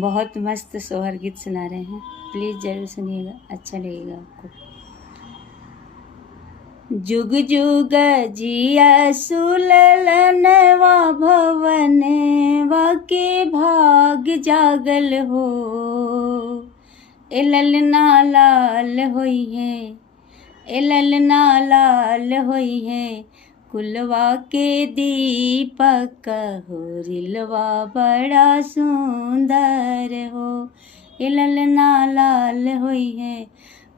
बहुत मस्त सोहर गीत सुना रहे हैं, प्लीज़ ज़रूर सुनिएगा, अच्छा लगेगा आपको। जुग जुग जिया सुललनवा भवनवा के भाग जागल हो। ए ललना लाल होई है, ए ललना लाल होई है, कुलवा के दीपक हो, रिलवा बड़ा सुंदर हो। ए ललना लाल होई है,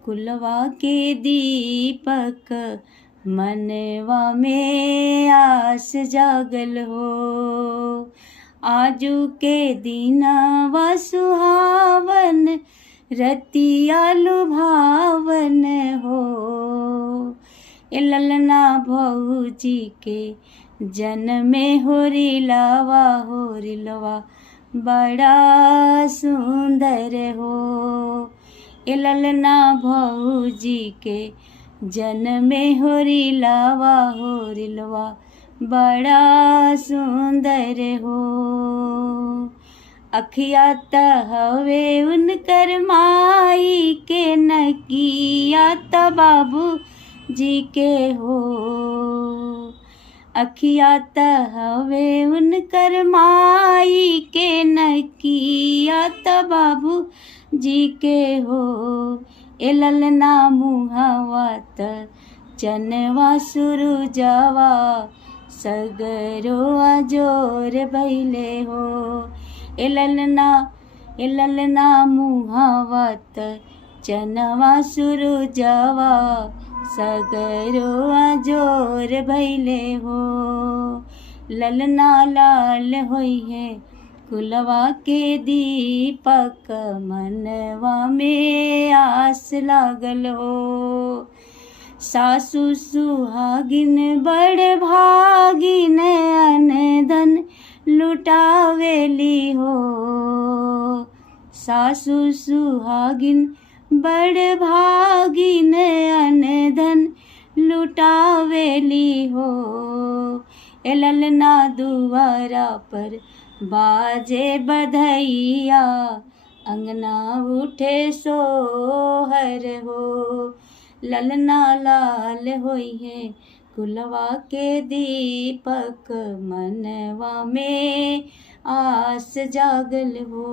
कुलवा के दीपक, मनवा में आस जागल हो। आजू के दीनवा सुहावन, रतिया लुभावन हो। ए ललना भौजी के जन्मे हो, रिलवा बड़ा सुंदर हो। ए ललना भौजी के जन्मे हो, रिलवा बड़ा सुंदर हो। अखिया त हवे उनकर माई के, नकिया त बाबू जी के हो। अखिया त हवे उनकर माई के, नकिया त बाबू जी के हो। ए ललना मुहावा त चनवा सुरुजवा, सगरो अजोर भइले हो। ए ललना मुहावा त चनवा सुरुजवा, सगरो अजोर भइले हो। ललना लाल होई है, कुलवा के दीपक, मनवा में आस लागल हो। सासु सुहागिन बड़ भागिन, अन धन लुटावेली हो। सासु सुहागिन बड़ भागिन, अन धन लुटावेली हो। ए ललना दुआरा पर बाजे बधैया, अंगना उठे सोहर हो। ललना लाल होई है, कुलवा के दीपक, मनवा में आस जागल हो।